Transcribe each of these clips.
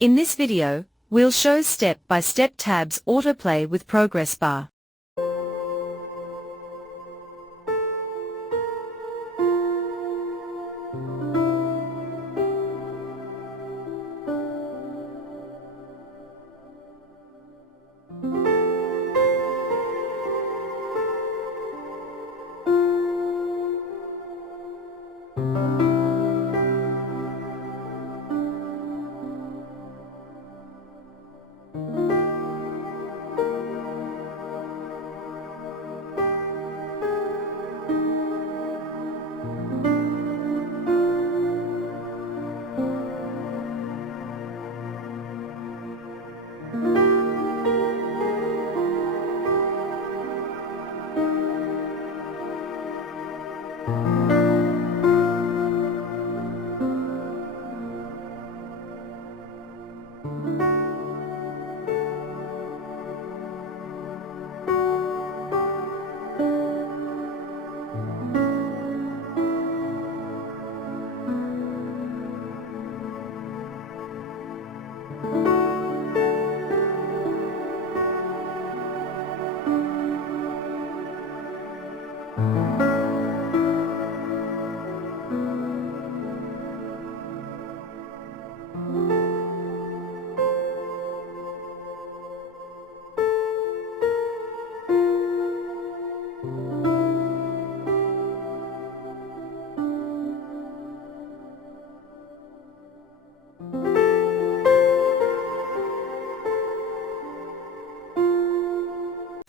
In this video, we'll show step-by-step tabs autoplay with progress bar.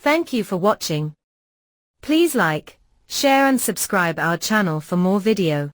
Thank you for watching. Please like, share and subscribe our channel for more video.